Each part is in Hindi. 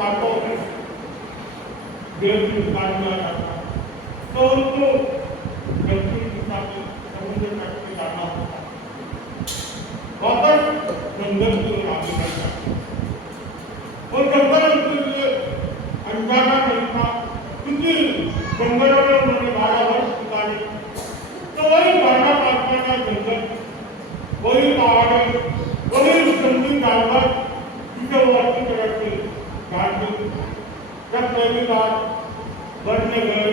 सातों देव की निकाल दिया जाता है, तो उनको दक्षिण दिशा में समुद्र तट पे जाना होता है, वापस जंगल की ओर आगे बढ़ जाते हैं। और जंगल उनके लिए अनजाना नहीं था, क्योंकि जंगलों में उन्होंने 12 वर्ष बिताए। तो वही 12 पासवान का जंगल, वही पहाड़, वही जंगली जानवर जिसे वो अच्छी तरह से जानते थे। जब पहली बार बढ़ने गए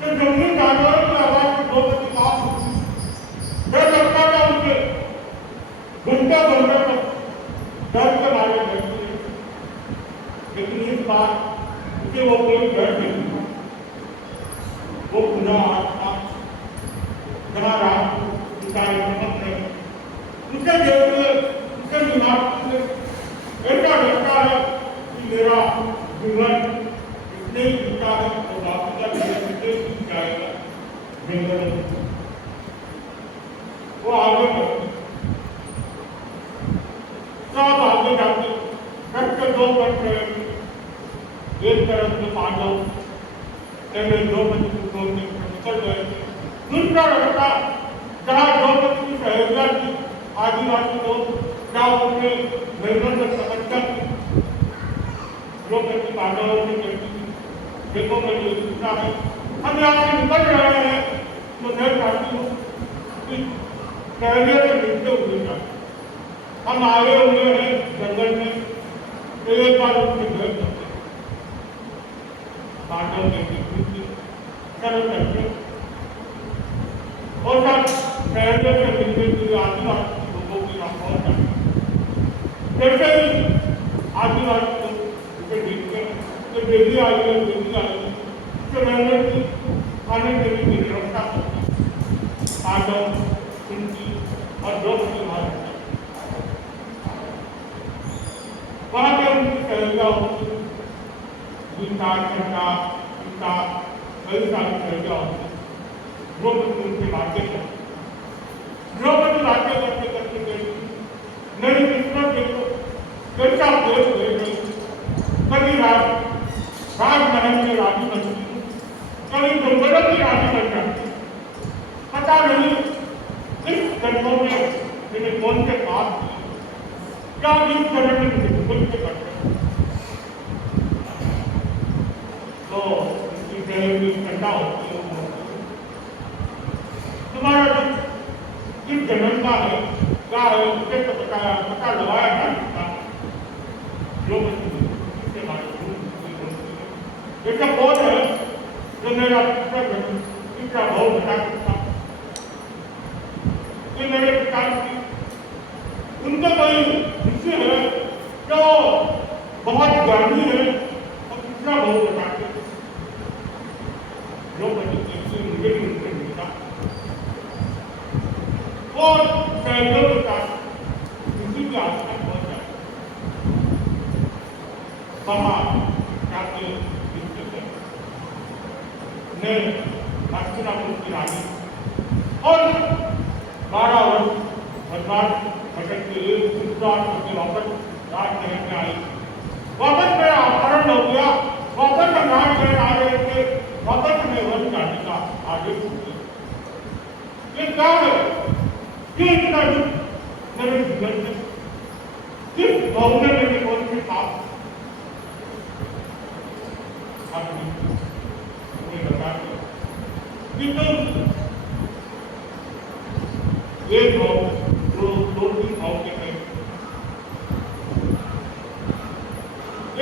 तो जंगली जानवरों की आवाज से दो बच्चे काफ होती, डर लगता था उनसे, घंटों घंटों तक डर के मारे बैठे। लेकिन इस बार उसे वो कोई डर नहीं था। वो खुला आत्मा जहाँ रात को उतारे चमक रहे, उसे देखते उसे दिमाग में ऐसा लगता है कि मेरा जीवन इतने ही बीता है और बाकी का जीवन इतने ही जाएगा जंगल में। वो आगे बढ़ते, सब आगे जाते, सबके दो पट रहे, एक तरफ से पांडव पहले द्रौपदी को छोड़ने निकल गए थे, दूसरा रास्ता जहाँ द्रौपदी की सहेलियां थी, आदिवासी लोग, क्या उनके निर्बल से समस्या थी, द्रौपदी पांडवों से कहती थी, देखो मैंने ये पूछा है, हम यहाँ से निकल रहे हैं, तो मैं चाहती हूँ कि सहेलियों से मिलते हुए जाए। हम आए हुए हैं जंगल में, तो एक बार उनसे भेंट करते हैं। पांडव ने सरल करके और सब सहेलियों से मिलने के लिए आदिवासी लोगों की यहाँ पहुँच जाते। जैसे ही आदिवासी लोग उसे देखते हैं तो देवी आई है, देवी आई है, तो रहने की खाने पीने की व्यवस्था करते हैं। पांडव उनकी और द्रौपदी वहाँ रहते हैं। वहाँ पे उनकी सहेलियाँ होती, गीता, चंदा, गीता, कई सारी सहेलियाँ होती, द्रौपदी उनसे बातें करती। द्रौपदी बातें करते करते गई, मेरी किस्मत देखो कैसा देश ले गई। कभी राजमहल में रानी बनती, कभी जंगलों की रानी बन जाती। पता नहीं इस जन्मों में मैंने कौन से पाप किए, क्या इस जन्म में मुझे खुद से करते। तो इसकी सहेली ठंडा होती है, तुम्हारा किस जन्म का है, क्या है, उसे तो पता लगाया जा सकता। जो इसके बारे में ऐसा कौन है जो मेरा पिता भाव बता सकता, कि मेरे पिता की उनका कोई विषय है जो बहुत ज्ञानी है और कितना भाव बताते हैं। जो मुझे भी उनसे मिलता और सैनिकों के साथ किसी के आस तक पहुंच जाए, वहाँ जाके ने हस्तिनापुर की रानी और 12 वर्ष भगवान भटक के लिए वापस राजमहल में आई। वापस मेरा अपहरण हो गया, वापस हम राजमहल आ रहे थे, वापस हमें वन जाने का आदेश हो गया। ये क्या है, ये इतना दुख मेरे जीवन में, किस भाव में मैंने कौन से पाप बताते कि तुम एक भाव जो 2-3 भाव के हैं,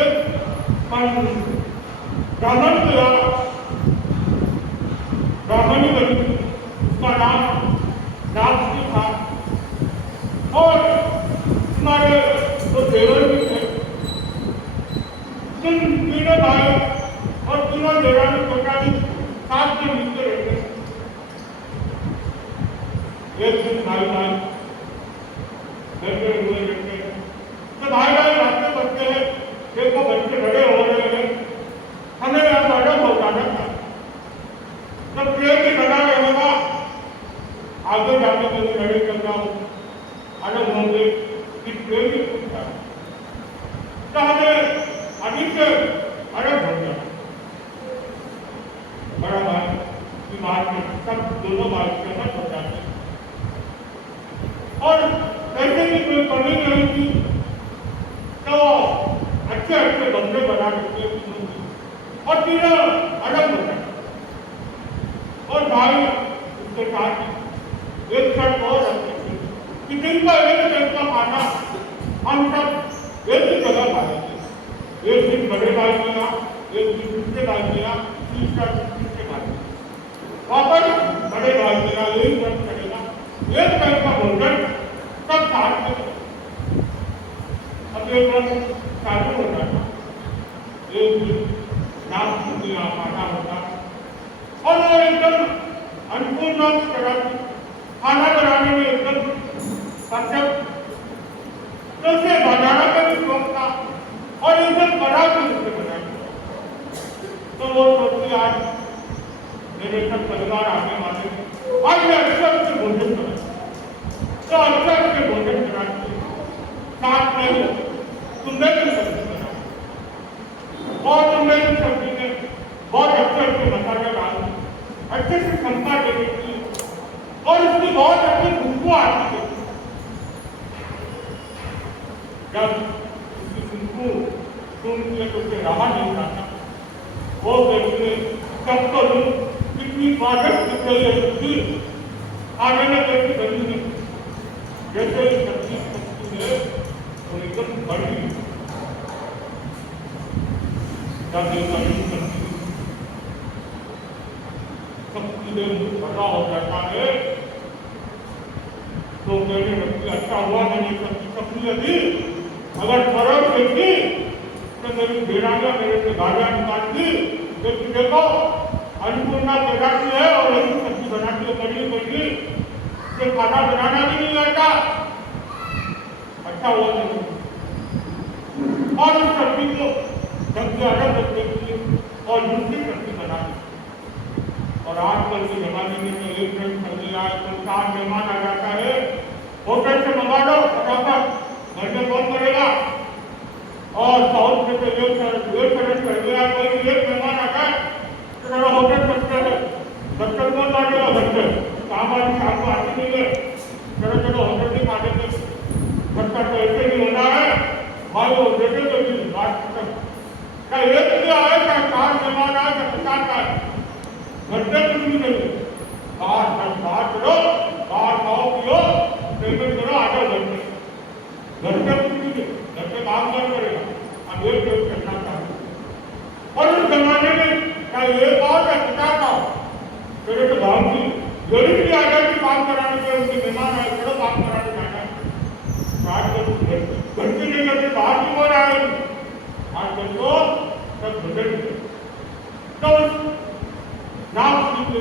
एक ब्राह्मण किया, ब्राह्मणी बनी, उसका नाम नागसी था, और तुम्हारे जो देवर भी थे, तुम तीनों भाई और तीनों देवरानी कोटानी साथ में मिलते रहते। एक दिन भाई बैठे हुए रहते हैं, तो भाई बातें करते हैं, देखो बच्चे बड़े हो रहे हैं, हमें अब अलग हो जाना था, तो प्रेम ही बना रहेगा, आगे जाके मेरी लड़ाई कर रहा हूँ, अलग होंगे कि प्रेम ही टूटता है। तो हमें अधिक से अलग हो गया। बड़ा भाई की बात में सब दोनों बात सहमत हो जाते हैं और ऐसे ही कोई कमी नहीं थी तो अच्छे अच्छे बंदे बना देते और फिर अलग हो जाए। और भाई उसके साथ एक शर्त और रखते थे कि दिन का एक टाइम का खाना हम सब एक ही जगह खाएंगे। एक दिन बड़े भाई के यहाँ, एक दिन दूसरे भाई के यहाँ, तीसरा तीसरे भाई के यहाँ। वापस बड़े भाई के यहाँ एक वर्ष करेगा, एक टाइम का भोजन सब साथ में। अब एक वर्ष चालू हो जाता, एक दिन नाम के यहाँ खाना होता और वो एकदम अनुकूल खाना बनाने में एकदम परफेक्ट। तो उसे बनाना का भी शौक था और एकदम बड़ा भी उसे बनाया। तो वो सोचती आज मेरे सब परिवार आने वाले आज मैं अच्छे भोजन बनाऊं तो अच्छे भोजन बनाती साथ में सुंदर की सब्जी बनाऊं और सुंदर की सब्जी में बहुत अच्छे मसाले डालूं, अच्छे से क्षमता देने की और उसकी बहुत अच्छी खुशबू आती है। जब उसकी खुशबू सुन के तो उसे रहा नहीं जाता। वो देखते सब तो कितनी स्वादिष्ट दिख रही है सब्जी, खाने में कैसी बनी है। जैसे ही सब्जी है तो एकदम बड़ी जब ये सब्जी बड़ा हो जाता है तो मेरे व्यक्ति अच्छा हुआ मैंने सब्जी दी। अगर फर्क देखी तो मेरी बेरानियां मेरे से गालियां निकालती लेकिन देखो अन्नपूर्णा बनाती है और ऐसी सब्जी बनाती है बड़ी बड़ी उसे खाना बनाना भी नहीं आता। अच्छा हुआ नहीं और उस सब्जी को सब्जी अलग रख देती और दूसरी सब्जी बनाती। और आजकल के जमाने में तो एक दिन सब्जी आए तो 7 मेहमान आ जाता है, होटल से मंगा लो फटाफट घर में कौन करेगा। और साउथ में तो एक तरह कर दिया कोई एक मेहमान आता है तो मेरा होटल सकते है बच्चन कौन लाएगा घर से काम वाली शाम को आती नहीं है चलो चलो होटल से खा लेते बच्चा तो ऐसे ही होना है भाई वो देते तो भी बात खत्म। क्या एक भी आए क्या 4 मेहमान आए क्या 50 आए घंटे कुछ भी नहीं बाहर करो बाहर खाओ पियो पेमेंट करो आगे घंटे कुछ भी नहीं घंटे काम कर करेगा। अब एक पेट करना चाहिए और उस जमाने में क्या ये बात है 50 आओ तेरे तो भाव की गरीब भी आ जाए काम कराने के उनके मेहमान आए चलो काम कराने जाना घंटे नहीं करते बाहर की बोल आए आजकल तो सब घंटे तो नाम सीखने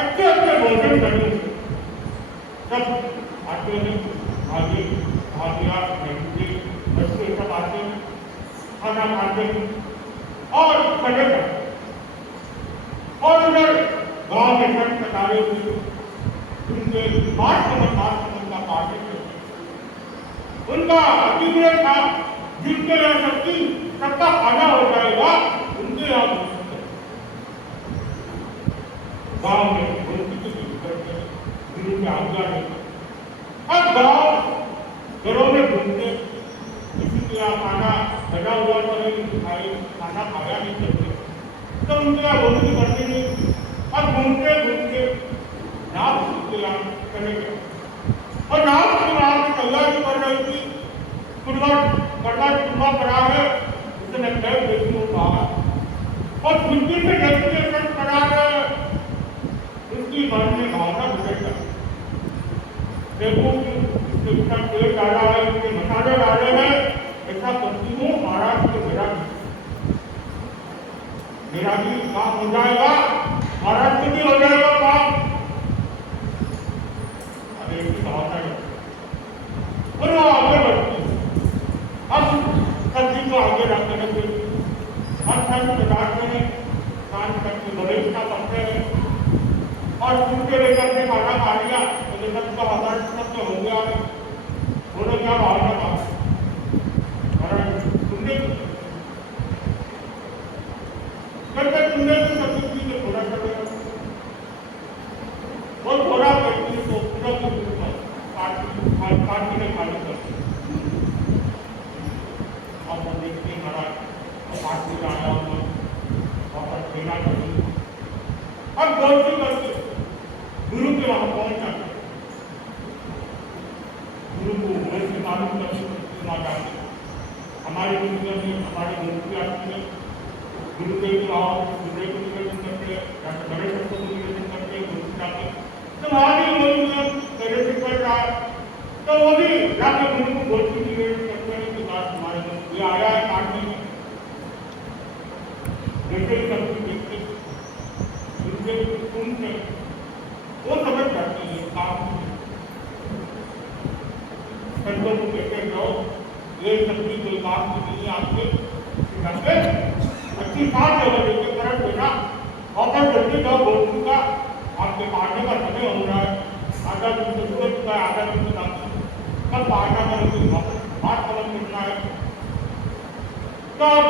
अच्छे अच्छे भोजन करने सब आते हैं आगे भागिया बच्चे सब आते हैं खाना खाते हैं और चले जाते और उधर गाँव में सब कतारे हुए उनके बात समझ का पार्टी उनका अतिग्रह था जिनके यहाँ सबकी सबका खाना हो जाएगा उनके यहाँ गाँव में गुरु के आज्ञा है। अब गाँव घरों में घूमते किसी के यहाँ खाना बना हुआ तो नहीं खाए खाना खाया नहीं करते तो उनके यहाँ बोलती करते नहीं। अब घूमते घूमते नाव के यहाँ चले गए और नाव की वहाँ की तैयारी कर रही थी कुर्बा करा है उसने कैब देखी बाहर और खुशी से डेस्टिनेशन करा है उसकी मन में भावना बिगड़ गई। देखो इसके ऊपर तेल डाला है इसके मसाले डाले हैं ऐसा करती हूँ महाराष्ट्र के मेरा भी काम हो जाएगा महाराष्ट्र भी हो जाएगा काम। अरे इसकी भावना है और वो आगे बढ़ती अब सब्जी को आगे रखने लगे हर साल लगाते हैं कान करके बड़ेस्ता करते हैं और उनके लेकर के खाना खा लिया तो सबका आधार सब हो गया है। 我都讲好了嘛，反正兄弟， पूरा पार्टी ने खाली कर अब वो देखते हैं महाराज पार्टी का आया हुआ वापस देना चाहिए। अब गलती करके गुरु के वहां पहुंच जाते गुरु को वैसे मालूम करके जाते हमारे दुनिया में हमारे गुरु की आती है गुरुदेव को आओ गुरुदेव को निवेदन करते हैं या तो बड़े भक्त को निवेदन करते हैं गुरु जाते तो आगे लोग पहले से कर रहा है तो वो भी जाके गुरु को बोलती निवेदन करते हैं कि बात हमारे में ये आया है काटने में जैसे ही सबकी देखते गुरुदेव को सुनते वो समझ जाते हैं काम संतों को कहते जाओ ये सबकी कोई बात नहीं आपके करते अच्छी बात है लेके करंट देना वापस जल्दी जाओ बोल चुका आपके पार्टी का समय हो रहा है आधा दिन से सुबह चुका है आधा दिन से कब पार्टा करोगे बात खत्म करना है तब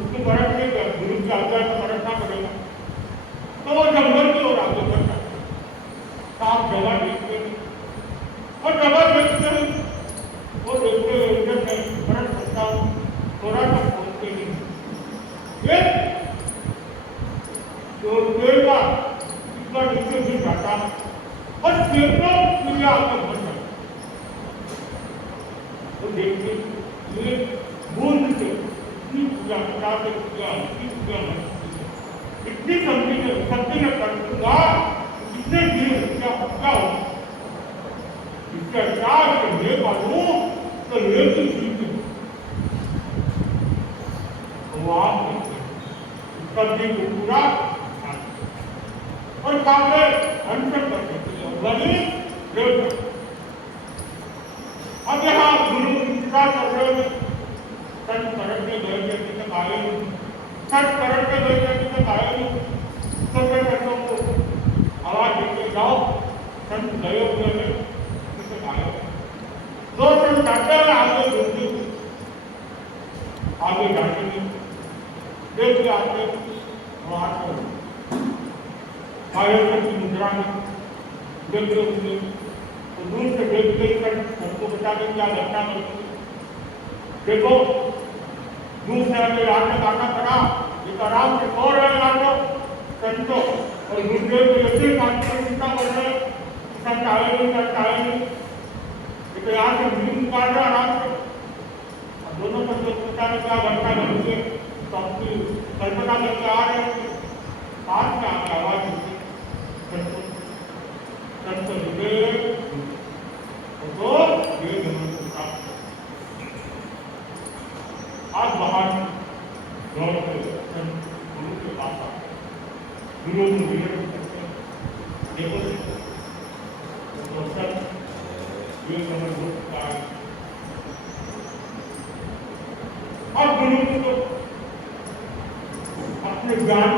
उसको परख नहीं कर गुरु की आज्ञा से परखना पड़ेगा तो वो जंगल की ओर आगे बढ़ जाते आप जगह देखते हैं और जगह देखते हैं वो देखते हुए इधर मैं परख सकता हूँ थोड़ा सा पहुँचते नहीं ये जो देगा इतना नीचे भी जाता है और क्षेत्रों के लिए आगे बढ़ जाता तो देखते ये बूंद से इतनी पूजा पूजा से पूजा इतनी शक्ति ने कर दूंगा इतने जीव क्या क्या हो इसके क्या ले पालू तो ले तो ठीक है तो आप सब्जी को पूरा और काफे अंतर कर देते हैं बनी देव अब यहाँ गुरु इंतजार कर रहे हैं सच परट में गए व्यक्ति तक आए सच परट में गए व्यक्ति तक आए सभी संतों को आवाज देते जाओ संत गए हुए हैं तक आए दो संत जाते हैं आगे दूसरे आगे जाते देख के आते वहां आयोजन की मुद्रा में देखते हुए तो दूर से देख कर सबको बता दें क्या घटना करती देखो दूर से आगे आने आना पड़ा एक आराम से सो रहे आटो संतों और गुरुदेव को ऐसे काम की चिंता कर रहे संत आए नहीं तो यहाँ से नींद निकाल रहे आराम से दोनों संतों को बता दें क्या घटना करती है तो अपनी कल्पना करके आ रहे थे पास में आगे आवाज होती संत विवेक तो ये धर्म आज बाहर दौड़ के गुरु के पास आ गुरु को विवेक करते देखो तो सब ये समझ होता है अब गुरु को अपने ज्ञान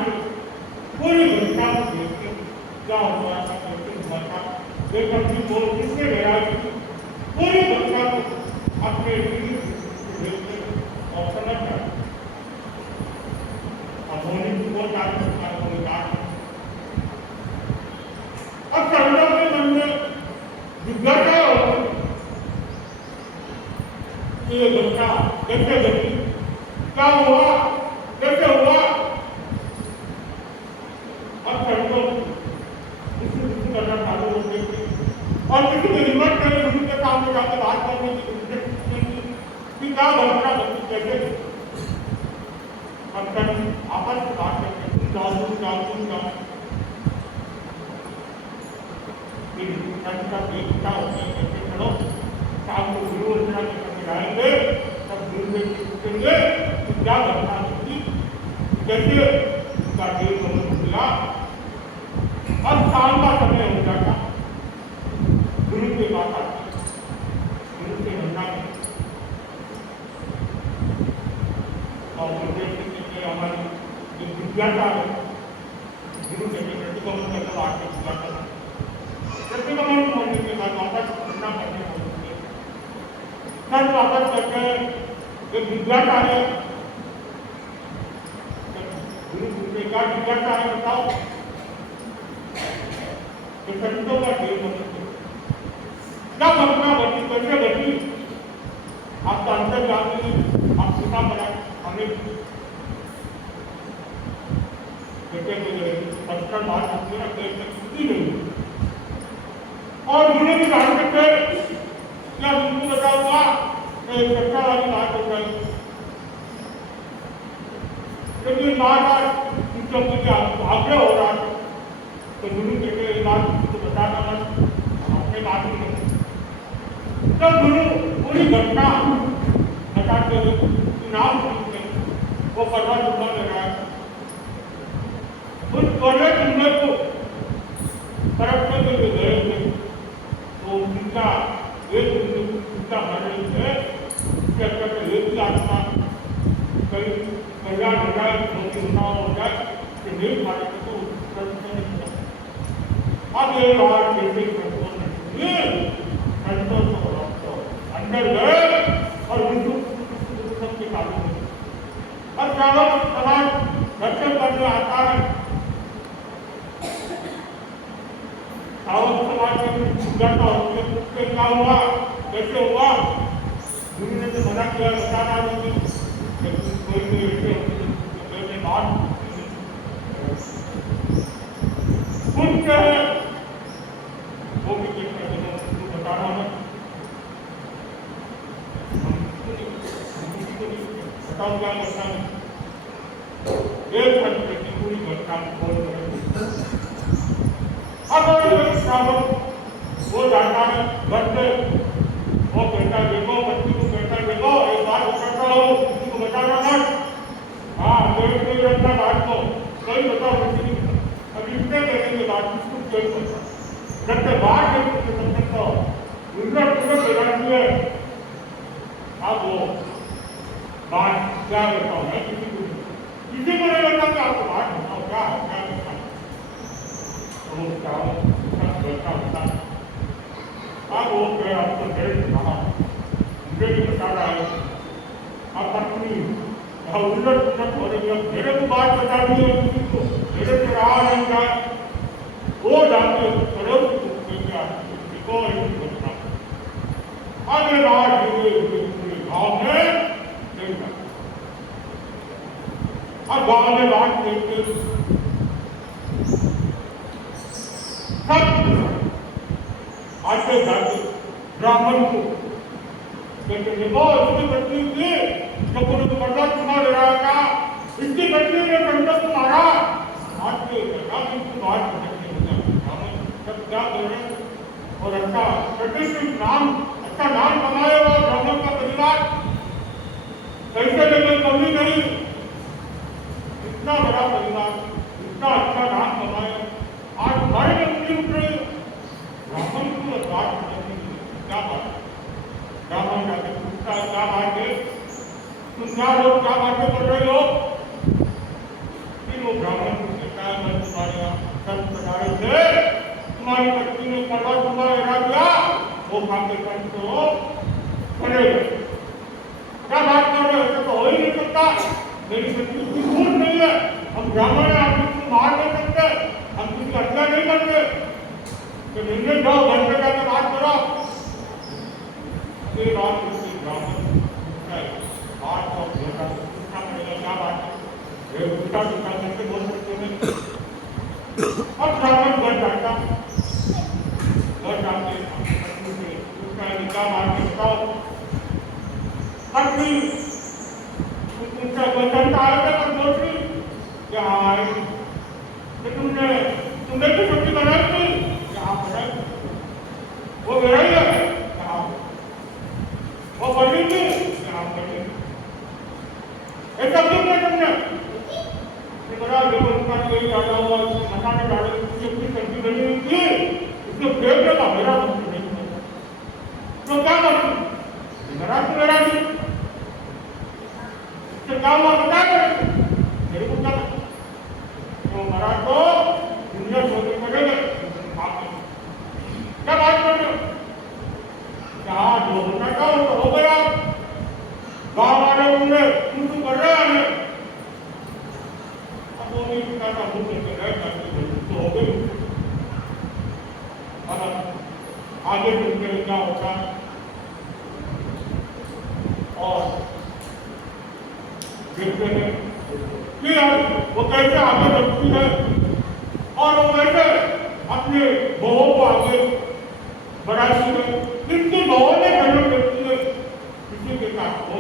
पूरी घटना को देखते क्या हुआ था कैसे हुआ था एक अपनी बोल किसने गया पूरी घटना को अपने देखते और समझ जाए अब होने की कोई काट सकता है कोई काट अब संतों के मन में जिज्ञासा होगी कि ये घटना कैसे घटी क्या हुआ कैसे हुआ अब संतों करना चालू हो गई और किसी को हिम्मत नहीं गुरु के सामने जाकर बात करने की कि क्या घटना घटी कैसे अब तक आपस में बात करते तुम जाओ का देखता होते हैं कैसे चलो शाम को गुरु अर्चना के समय जाएंगे तब गुरु में पूछेंगे कि क्या घटना घटी कैसे उसका देव समझ मिला। अब शाम का समय हो जाता गुरु के पास आते गुरु के घटना में और गुरुदेव हमारी एक जिज्ञासा है गुरु के प्रतिक्रमण करके आके जिज्ञासा प्रतिक्रमण होने के बाद वापस घटना करने होते सर वापस करके एक जिज्ञासा है गुरु पूछे क्या जिज्ञासा है बताओ संतों का देव और गुरु की जान करते क्या तुमको बताऊंगा कच्चा वाली बात हो गई लेकिन बार-बार उनका मुझे आग्रह हो रहा है तो गुरु कहते हैं बात तुमको बताना मत अपने बात ही नहीं तब गुरु पूरी घटना बताते हुए नाम पूछते वो पर्वत ऊपर लगाया उस पर्वत उम्र को परखने के लिए गए थे तो उनका एक उनका मरण है कि अगर एक आत्मा कई कल्याण हो जाए होना हो जाए कि नहीं मारे तो प्रश्न नहीं अब ये बात कैसे संतोष को अंदर गए और उनको सबके काबू में अब चावल समाज रक्षण करने आता है चावल समाज में क्या हुआ कैसे हुआ गुरु ने तो मना किया बताना नहीं लेकिन कोई भी ऐसे बात कुछ वो भी बताना है बताओ क्या करता है एक घंटे की पूरी घटना खोल अब वो जाता है घर पे वो कहता देखो बच्ची को कहता देखो एक बात करता हो किसी को बताना मत हाँ कोई रखना बात को कोई बताओ किसी अब इतने कहने के बाद किसको कोई पता जब तक बात नहीं समझ सकता हो उनका पूरा बिगाड़ती है अब वो बात क्या बताओ मैं किसी को नहीं लगता कि आपको बात बताओ क्या है क्या बताओ तो वो क्या होता अब वो गए आपको डेढ़ कहा मुझे बता रहा है आप अपनी उल्लट पुलट हो रही है मेरे को बात बता दी है किसी को मेरे से रहा नहीं जाए वो जाके करोड़ को घटना आगे बात पूरे गाँव में अब गाँव में बात देखते सब आते जाते ब्राह्मण को कहते देखो इसकी बच्ची थी जब उन्होंने पर्दा तुम्हारा लगाया इसकी बच्ची ने पर्दा तुम्हारा आज के इसकी बात ब्राह्मण सब क्या कर रहे हैं और अच्छा प्रतिष्ठित नाम अच्छा नाम कमाएगा ब्राह्मण का परिवार कैसे लेकिन कभी नहीं इतना बड़ा परिवार इतना अच्छा नाम कमाए आज हमारे में उंगली उठ रही है ब्राह्मण को बात करने की क्या बात है ब्राह्मण जाके पूछता है क्या बात है तुम क्या लोग क्या बातें कर रहे हो फिर वो ब्राह्मण को कहता है मैं तुम्हारे यहाँ सब प्रकार से तुम्हारी बच्ची ने पर्दा तुम्हारा लगा दिया वो खाते करते हो खड़े क्या बात कर रहे हो तो हो ही नहीं सकता मेरी बच्ची की झूठ नहीं है हम ब्राह्मण हैं हम किसी मार नहीं सकते हम किसी हत्या नहीं करते तो निर्णय जाओ घर पे जाकर बात करो ये बात उसकी ब्राह्मण बात को पूछना पड़ेगा क्या बात है ये उल्टा उल्टा कैसे बोल सकते हैं अब ब्राह्मण घर जाता घर जाके उसका निकाह मार के बताओ पत्नी उनका वचन आएगा पर दूसरी क्या हमारी तुमने तो छुट्टी बनाई थी यहाँ पर वो मेरा ही है यहाँ वो बनी थी यहाँ बनी ऐसा क्यों किया तुमने बड़ा जब उनका कोई डाला हुआ मसाले डाले उसकी अपनी सब्जी बनी हुई थी उसको फेंकने का मेरा मुझे नहीं पता तो क्या करूँ मेरा तो मेरा नहीं क्या हुआ बता मेरे को क्या तो मरा तो दुनिया छोड़नी पड़ेगा क्या बात कर रहे हो क्या जो होना था वो तो हो गया गाँव वाले उन्हें कुछ कर रहे हैं अब वो नहीं पता था मुझे तो हो गई अब आगे चलकर क्या होता और देखते हैं कि वो कैसे आगे बढ़ती है और वो कैसे अपने बहू को आगे मराठी में, किंतु नौने जन्म व्यक्ति किसी के साथ हो